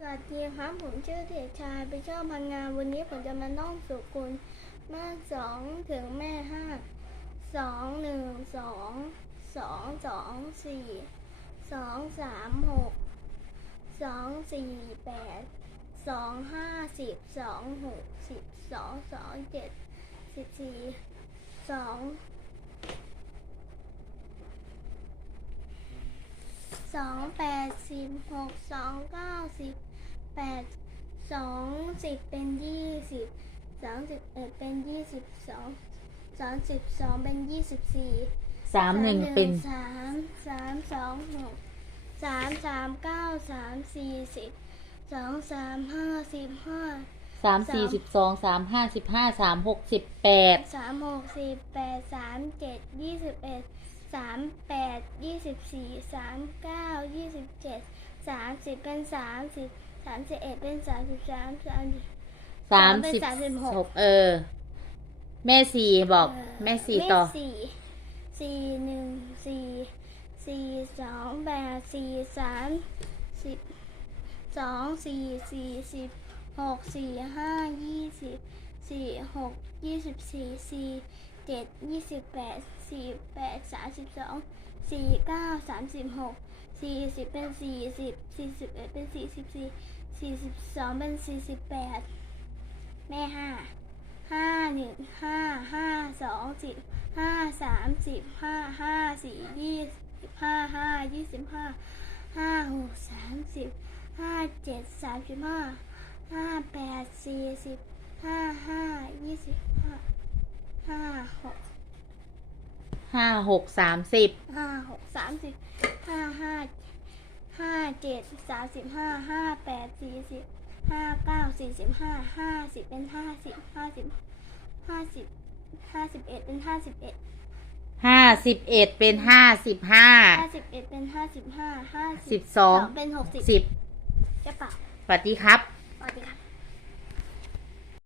สวัสดีครับผมชื่อเด็กชายไปชอบพังงานวันนี้ผมจะมาน้องสุกุลแม่สองถึงแม่ห้าสองหนึ่งสองสองสองสี่สองสามหกสองสี่แปดสองห้าสิบสองหกสิบสองสองเจ็ดสิบสี่สองสองแปดสิบหกสองเก้าสิบ แปดสองสิบเป็นยี่สิบสองสิบเอ็ดเป็นยี่สิบสองสองสิบสองเป็นยี่สิบสี่สามหนึ่งเป็นสามสามสองหกสามสามเก้าสามสี่สิบสองสามห้าสิบห้าสามสี่สิบสองสามห้าสิบห้าสามหกสิบแปดสามหกสิบแปดสามเจ็ดยี่สิบเอ็ดสามแปดยี่สิบสี่สามเก้ายี่สิบเจ็ดสามสิบเป็นสามสิบามสิบเอ็ดเป็นสามสิบสามสามสิบสามสิบสามสิบหกหกเออ แม่สี่บอก แม่สี่ต่อแม่สี่สี่หนึ่งสี่สี่สองแปดสี่สามสิบสองสี่สี่สิบหกสี่ห้ายี่สิบสี่หกยี่สิบสี่สี่เจ็ดยี่สิบแปดสี่แปดสามสิบสองสี่เก้าสามสิบหกสี่สิบเป็นสี่สิบสี่สิบเอ็ดเป็นสี่สิบสี่ สี่สิบสองเป็นสี่สิบแปดแม่ห้าห้าหนึ่งห้าห้าสองสิบห้าสามสิบห้าห้าสี่ยี่สิบห้าห้ายี่สิบห้าห้าหกสามสิบห้าเจ็ดสามสิบห้าห้าแปดสี่สิบห้าห้ายี่สิบห้าห้าหกห้าหกสามสิบห้าหกสามสิบห้าห้าห้า เจ็ดสามสิบห้าห้าแปดสี่สิบห้าเก้าสี่สิบห้าห้าสิบเป็นห้าสิบห้าสิบห้าสิบห้าสิบเอ็ดเป็นห้าสิบเอ็ดห้าสิบเอ็ดเป็นห้าสิบห้าห้าสิบเอ็ดเป็นห้าสิบห้าห้าสิบสองเป็นหกสิบสิบจะเปล่าสวัสดีครับสวัสดีครับ